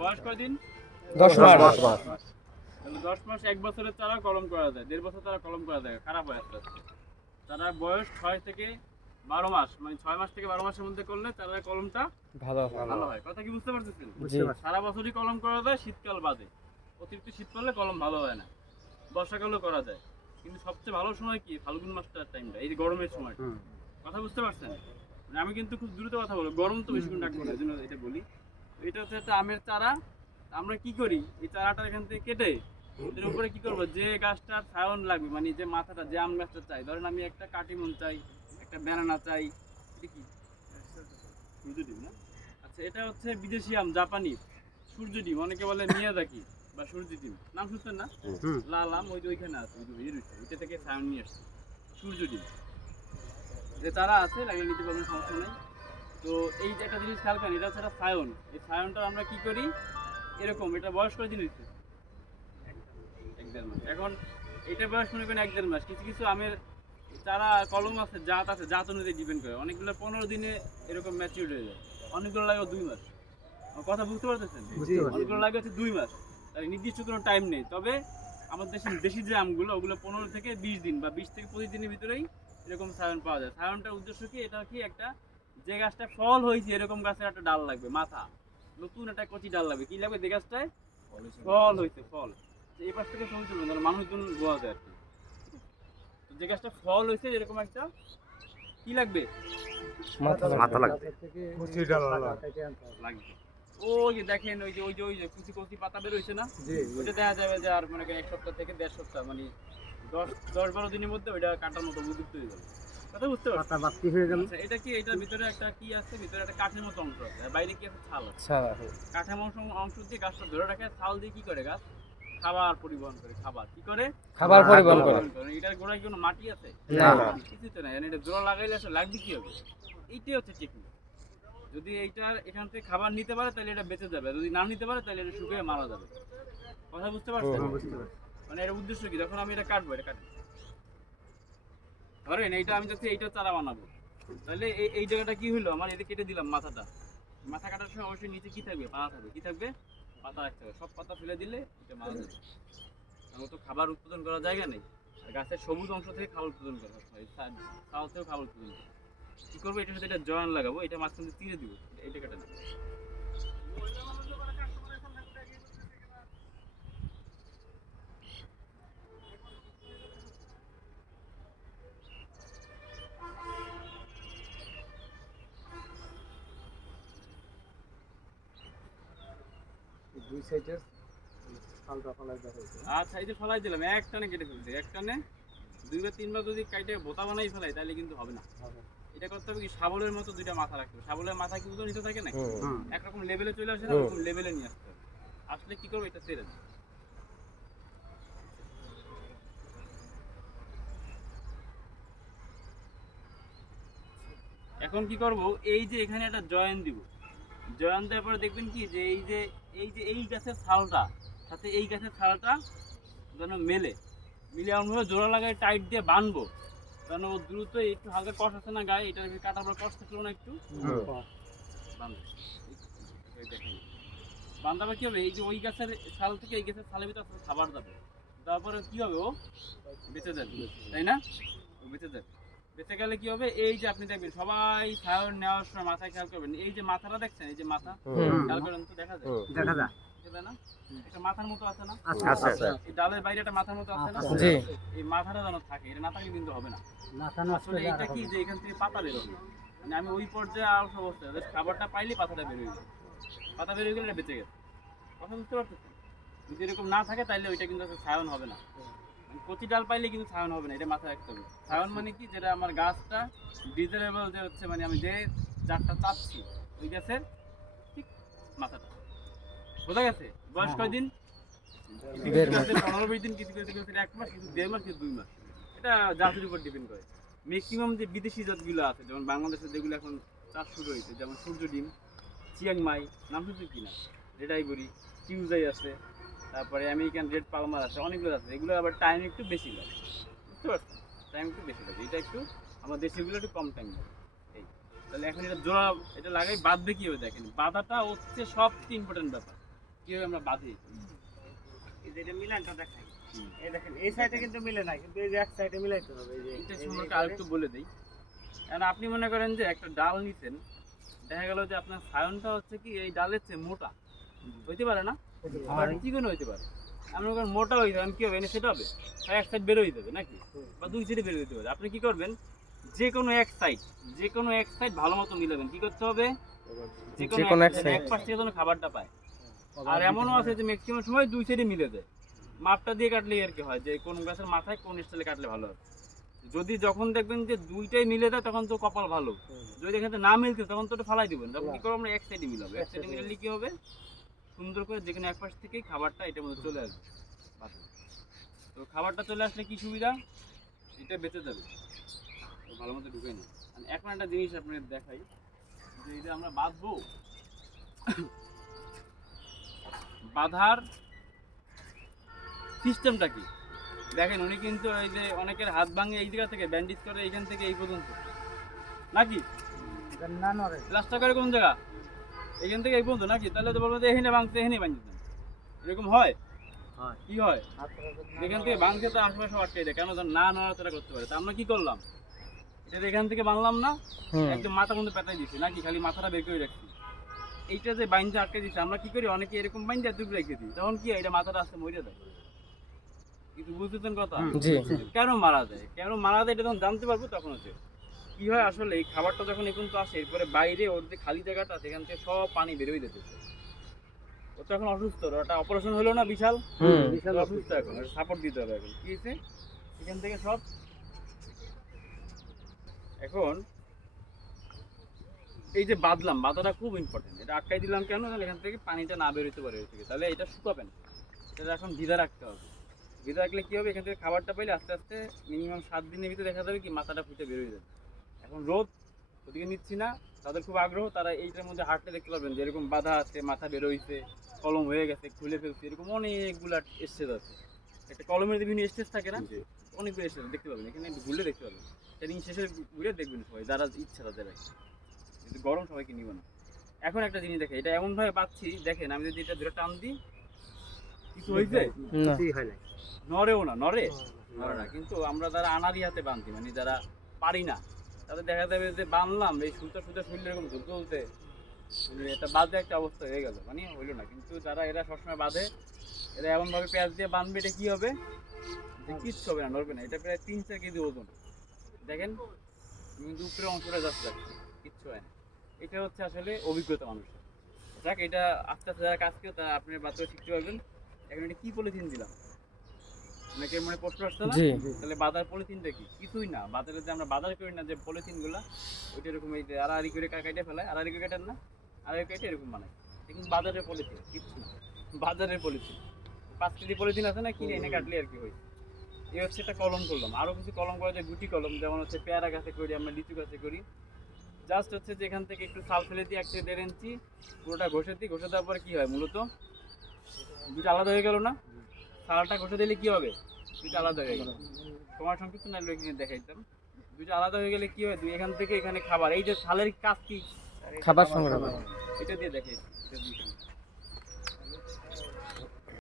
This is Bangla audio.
বয়স কয়দিন? 10 মাস। 10 মাস। তাহলে 10 মাস 1 বছরের চারা কলম করা যায়, 1.5 বছর চারা কলম করা যায়, খারাপ হয় আস্তে আস্তে। চারা বয়স 6 থেকে 12 মাস, মানে 6 মাস থেকে 12 মাসের মধ্যে করলে চারার কলমটা ভালো। ভালো হয়। কথা কি বুঝতে পারতেছেন? জি। সারা বছরই কলম করা যায়, শীতকাল বাদে। অতিরিক্ত শীত পড়লে কলম ভালো হয় না। বর্ষাকালেও করা যায়, কিন্তু সবচেয়ে ভালো সময় কি ফাল্গুন মাসটার টাইমটা, এই যে গরমের সময়টা। কথা বুঝতে পারছেন? মানে আমি কিন্তু খুব দ্রুত কথা বলবো, গরম তো বেশিক্ষণ রাখবো না, এই জন্য এটা বলি। এটা হচ্ছে একটা আমের চারা। আমরা কি করি, এই চারাটা এখান থেকে কেটে এর উপরে কি করবো, যে গাছটার ছায়ন লাগবে, মানে যে মাথাটা, যে আম গাছটা চাই, ধরেন আমি একটা কাটিমন চাই, একটা ব্যানানা চাই, এটা কি সূর্যডিম না? আচ্ছা, এটা হচ্ছে বিদেশি আম, জাপানি সূর্যডিম, অনেকে বলে মিয়াজাকি বা সূর্যডিম, নাম শুনছেন না? লাল আম, ওই যে ওইখানে আছে, ওই যে ওইটা থেকে ছায়ন নিয়ে আসছে সূর্যডিম। যে চারা আছে লাগিয়ে নিতে পারবেন, সমস্যা নেই। তো এই যে একটা জিনিস খেয়াল করেন, এটা হচ্ছে একটা ছায়ন। এই ছায়নটা আমরা কি করি, এরকম, এটা বয়স করে জিনিস 1-1.5 মাস। এখন এটা বয়স মনে করেন 1-1.5 মাস। কিছু কিছু আমের চারা কলম আছে, জাত আছে, জাত অনুযায়ী ডিপেন্ড করে। অনেকগুলো 15 দিনে এরকম ম্যাচিউর হয়ে যায়, অনেকগুলো লাগে 2 মাস। আমার কথা বুঝতে পারতেছেন? অনেকগুলো লাগে হচ্ছে 2 মাস। তার নির্দিষ্ট কোনো টাইম নেই। তবে আমাদের দেশি যে আমগুলো, ওগুলো 15 থেকে 20 দিন বা 20 থেকে 25 দিনের ভিতরেই এরকম ছায়ন পাওয়া যায়। ছায়নটার উদ্দেশ্য কি, এটা কি একটা, যে গাছটা ফল হয়েছে এরকম গাছের একটা ডাল লাগবে, মাথা, নতুন একটা কচি ডাল লাগবে। কি লাগবে, যে গাছটায় ফল হয়েছে, ফল। এই পাশ থেকে ছবি তুলবেন, যেন মানুষজন বোঝা যায় আর কি। তো যে গাছটা ফল হয়েছে এরকম একটা কি লাগবে, মাথা লাগবে। লাগবে। ওই যে দেখেন, ওই যে কুচি কুচি পাতা বের হয়েছে না, ওইটা দেখা যাবে যে আর মনে করেন 1 সপ্তাহ থেকে 1.5 সপ্তাহ, মানে 10-12 দিনের মধ্যে ওইটা কাটার মতো উপযুক্ত হয়ে যাবে। কথা বুঝতে পারছেন? আচ্ছা, এটা কি, এটার ভিতরে একটা কি আছে, ভিতরে একটা কাঠের মতো অংশ আছে, আর বাইরে কি আছে, ছাল আছে। কাঠের অংশ দিয়ে গাছটা ধরে রাখে, ছাল দিয়ে কি করে গাছ, খাবার পরিবহন করে, খাবার কি করে, খাবার পরিবহন করে। এটার গোড়ায় কোনো মাটি আছে? না। কিছু তো নাই। এটা জোড়া লাগাইলে আসলে লাগবে কি হবে, এইটাই হচ্ছে টেকনিক। যদি এইটার এখান থেকে খাবার নিতে পারে তাহলে এটা বেঁচে যাবে, যদি না নিতে পারে তাহলে এটা শুকিয়ে মারা যাবে। কথা বুঝতে পারছেন? মানে এর উদ্দেশ্য কি, যখন আমি এটা কাটবো, এটা কাটবো, ধরেন এইটা আমি যাচ্ছি, এইটা চারা বানাবো, তাহলে এই জায়গাটা কি হলো, আমার এটা কেটে দিলাম মাথাটা। মাথা কাটার সময় অবশ্যই নিচে কি থাকবে, পাতা থাকবে। কি থাকবে, পাতা রাখতে হবে। সব পাতা ফেলে দিলে এটা মারা যাবে, কারণ তো খাবার উৎপাদন করার জায়গা নেই। আর গাছের সবুজ অংশ থেকে খাবার উৎপাদন করা হয়, ছাল থেকেও খাবার উৎপাদন করা। কি করবো, এটার সাথে এটা জয়েন লাগাবো, এটা মাঝখানে চিরে দিব, এটা কেটে দেবো। 2 সাইডের ছালটা ফলাই দেওয়া হয়েছে। আচ্ছা, এই যে ফলাই দিলাম, এক টানে কেটে ফেলছি, এক টানে 2-3 বার যদি কাটে বোতা বানাই ফেলাই তাহলে কিন্তু হবে না। এটা করতে হবে কি, শাবলের মতো 2টা মাথা রাখতে হবে। শাবলের মাথা কি উঁচু নিচে থাকে না, একরকম লেভেলে চলে আসে না, ওরকম লেভেলে নিয়ে আসতে হবে। আসলে কি করবো, এটা ছেড়ে দেবো। এখন কি করব, এই যে এখানে একটা জয়েন দিব, জয়েন দেওয়ার পরে দেখবেন কি, যে এই গাছের ছালটা সাথে এই গাছের ছালটা যেন মিলে এমনভাবে জোড়া লাগায় টাইট দিয়ে বাঁধবো, কারণ ও দ্রুত একটু হালকা কষ আছে না গায়ে, এটা কাটার পর কষ্ট ছিল না একটু, বাঁধবো। দেখেন বাঁধাবে কি হবে, এই যে ওই গাছের ছাল থেকে এই গাছের ছালের ভিতরে খাবার যাবে, তারপরে কি হবে, ও বেঁচে যাবে, তাই না? ও বেঁচে যাবে। বেঁচে গেলে কি হবে, এই যে আপনি দেখবেন সবাই ছায়ন নেওয়ার সময় মাথায় খেয়াল করবেন, এই যে মাথাটা দেখছেন, এই যে মাথা খেয়াল করেন তো, দেখা যায় না, এটা মাথার মতো আছে না, এই ডালের বাইরে একটা মাথার মতো আছে না, এই মাথাটা যেন থাকে, এটা না থাকলে কিন্তু হবে না। আসলে এটা কি, যে এখান থেকে পাতা বেরোবে, মানে আমি ওই পর্যায়ে আলস অবস্থায় খাবারটা পাইলে পাতাটা বেরোয় যাবে, পাতা বেরোয় গেলে এটা বেঁচে গেছে। কথা বুঝতে পারতেছেন? যদি এরকম না থাকে তাহলে ওইটা কিন্তু ছায়ন হবে না। কচি ডাল পাইলে কিন্তু ছায়ন হবে না, এটা মাথায় রাখতে হবে। ছায়ন মানে কি, যেটা আমার গাছটা ডিজারেবল, যে হচ্ছে মানে আমি যে জাতটা চাচ্ছি ওই গাছের ঠিক মাথাটা। বোঝা গেছে? বয়স কয়দিন? 15-20 দিন, কিছু কিছু 1 মাস, কিছু 1.5 মাস, কিছু 2 মাস। এটা জাতের উপর ডিপেন্ড করে। ম্যাক্সিমাম যে বিদেশি জাতগুলো আছে, যেমন বাংলাদেশে যেগুলো এখন চাষ শুরু হয়েছে, যেমন সূর্যডিম, চিয়াংমাই, নাম শুনছেন কিনা, রেড আইভরি, কিউজাই আছে, তারপরে আমেরিকান রেড পালমার আছে, অনেকগুলো আছে। এগুলো আবার টাইম একটু বেশি লাগে, বুঝতে পারছেন? টাইম একটু বেশি লাগে, এটা একটু আমার দেশিগুলো একটু কম টাইম লাগে। এই তাহলে এখন এটা জোড়া, এটা লাগাই বাঁধবে কীভাবে, দেখেন বাঁধাটা হচ্ছে সবচেয়ে ইম্পর্টেন্ট ব্যাপার। কিভাবে আমরা বাঁধি। এই যে এটা মিলানটা দেখাই, হুম। এই দেখেন এই সাইডে কিন্তু মিলে না, কিন্তু এই যে এক সাইডে মিলাইতে হবে। এই যে এটা এই যে সম্পর্কে এখানে- আরেকটু বলে দিই। কারণ আপনি মনে করেন যে একটা ডাল নিছেন, দেখা গেল যে আপনার সায়নটা হচ্ছে কি এই ডালের চেয়ে মোটা হইতে পারে না, আবার চিকন হইতে পারে। আপনি মনে করেন মোটা হইতে পারেন, কি হবে সেটা হবে এক সাইড বের হয়ে যাবে নাকি, বা দুই সাইডে বের হইতে পারে। আপনি কি করবেন, যে কোনো এক সাইড ভালো মতো মিলাবেন। কি করতে হবে, যে কোনো এক সাইড, এক পাশ থেকে যেন খাবারটা পায়। আর এমনও আছে যে ম্যাক্সিমাম সময় দুই সাইডে মিলে যায়, মাপটা দিয়ে কাটলেই আর কি হয় যে কোন গাছের মাথায় কোন স্টাইলে কাটলে ভালো হবে। যদি যখন দেখবেন যে দুইটাই মিলে যায় তখন তো কপাল ভালো, যদি এখানে না মিলছে তখন তো ওটা ফালাই দিবেন। তখন কি করবো আমরা এক সাইডে মিলাবো, এক সাইডে মিলালে কি হবে, সুন্দর করে যেখানে এক পাশ থেকেই খাবারটা এটার মধ্যে চলে আসবে। তো খাবারটা চলে আসলে কি সুবিধা, এটা বেঁচে যাবে, তো ভালো মতো ঢুকে নি। এখন একটা জিনিস আপনাদের দেখাই, যে এটা আমরা বাঁধবো, বাঁধার সিস্টেমটা কি দেখেন। উনি কিন্তু এই যে অনেকের হাত ভাঙে এই জায়গা থেকে ব্যান্ডেজ করে এইখান থেকে এই পর্যন্ত নাকি, এটা না নড়ে। প্লাস্টার করে কোন জায়গা, এইখান থেকে এই পর্যন্ত নাকি, তাহলে তো বলবো যে এখানে ভাঙছে এখানে ভাঙছে, এরকম হয় হয়। কি হয়, হাতটা যদি না এখান থেকে নড়ে- ভাঙছে তো আশেপাশে আটকে দেয়, কেন যেন না নড়াচড়া করতে পারে। তা আমরা কি করলাম, এটা এখান থেকে ভাঙলাম না, একদম মাথা কিন্তু পেটাই দিচ্ছি নাকি, খালি মাথাটা বের করে রাখছি। এইটা যে বাইনটা আটকে দিচ্ছে, আমরা কি করি অনেকে এরকম বাইনটা দুটো রেখে দিই, তখন কি হয়, এটা মাথাটা আসতে মরে যায়। কিন্তু বুঝতেছেন কথা, জি কেন মারা যায়, কেন মারা যায় এটা যখন জানতে পারবো তখন হচ্ছে কি হয়। আসলে এই খাবারটা যখন এখন তো আসে, এরপরে বাইরে ওর যে খালি জায়গাটা সেখান থেকে সব পানি বের হয়ে যেতেছে। ও তো এখন অসুস্থ, ওটা অপারেশন হলো না বিশাল, বিশাল ও অসুস্থ এখন, সাপোর্ট দিতে হবে। এখন কি হয়েছে, এখান থেকে সব এখন এই যে বাঁধলাম, বাঁধাটা খুব ইম্পর্টেন্ট। এটা আটকাই দিলাম কেন, তাহলে এখান থেকে পানিটা না বেরোতে পারে এর থেকে, তাহলে এটা শুকাবেন, এটা এখন ভিজা রাখতে হবে। ভিজা রাখলে কি হবে, এখান থেকে খাবারটা পাইলে আস্তে আস্তে মিনিমাম 7 দিনের ভিতরে দেখা যাবে কি মাথাটা ফুটে বেরোয় যাবে। এখন রোদ ওদিকে নিচ্ছি না, তাদের খুব আগ্রহ, তারা এইটার মধ্যে হাঁটলে দেখতে পারবেন যে এরকম বাধা আছে, মাথা বেরোইছে, কলম হয়ে গেছে, খুলে ফেলছে, এরকম অনেকগুলা স্টেজ আছে। একটা কলমের বিভিন্ন স্টেজ থাকে না, অনেকগুলো স্টেজ দেখতে পাবেন, এখানে ঘুরলে দেখতে পাবেন। ট্রেনিং শেষে ঘুরে দেখবেন সবাই, যারা ইচ্ছা তাদের আর কি। কিন্তু গরম সবাইকে নিব না। এখন একটা জিনিস দেখে, এটা এমন ভাবে পাচ্ছি, দেখেন আমি যদি এটা ধরে টান দিই, কিছু হয়েছে, না কিছুই হয় না। নড়েও না, নড়ে না। কিন্তু আমরা যারা আনারি হাতে বাঁধি, মানে যারা পারি না, তাদের দেখা যাবে যে বাঁধলাম এই সুতা শরীর এরকম চলতে এটা বাঁধে একটা অবস্থা হয়ে গেল, মানে হইলো না। কিন্তু যারা এরা সবসময় বাঁধে, এরা এমন ভাবে পেঁয়াজ দিয়ে বাঁধবে, এটা কি হবে, যে কিচ্ছু হবে না, নড়বে না। এটা প্রায় 3-4 কেজি ওজন, দেখেন কিন্তু উপরে অংশটা যাচ্ছে, কিচ্ছু হয় না। এটা হচ্ছে আসলে অভিজ্ঞতা মানুষের। যাক, এটা আস্তে আস্তে যারা কাজ করে তারা আপনার বাচ্চারা শিখতে পারবেন। এখন এটা কি পলিথিন দিলাম, অনেকের মনে প্রশ্ন আসছে না, জি তাহলে বাজার পলিথিনটা কি, কিছুই না। বাজারে যে আমরা বাজার করি না যে পলিথিন গুলা, ওইটা এরকম এই যে আড়াআড়ি করে কেটে ফেলায়, আড়াআড়ি করে কাটেন না, আড়াআড়ি কেটে এরকম বানায়। এটা কিন্তু বাজারের পলিথিন, কিচ্ছু না, বাজারের পলিথিন। 5 কেজি পলিথিন আছে না, কিনে এনে কাটলে আর কি হয়। এই হচ্ছে একটা কলম করলাম, আরো কিছু কলম করা যায়, গুটি কলম, যেমন হচ্ছে পেয়ারা গাছে করি, আমরা লিচু গাছে করি। জাস্ট হচ্ছে যে এখান থেকে একটু সাল ফেলে দিই 1 থেকে 1.5 ইঞ্চি, পুরোটা ঘষে দিই। ঘষে দেওয়ার পরে কি হয়, মূলত দুটো আলাদা হয়ে গেল না, সালটা ঘষে দিলে কি হবে, দুটো আলাদা হয়ে গেল। তোমার সংক্ষিপ্ত না এখানে দেখাইতাম, দুটো আলাদা হয়ে গেলে কি হয়, দুই এখান থেকে এখানে খাবার, এই যে সালের কাজ কি, খাবার সংগ্রহ এটা দিয়ে দেখাইছি।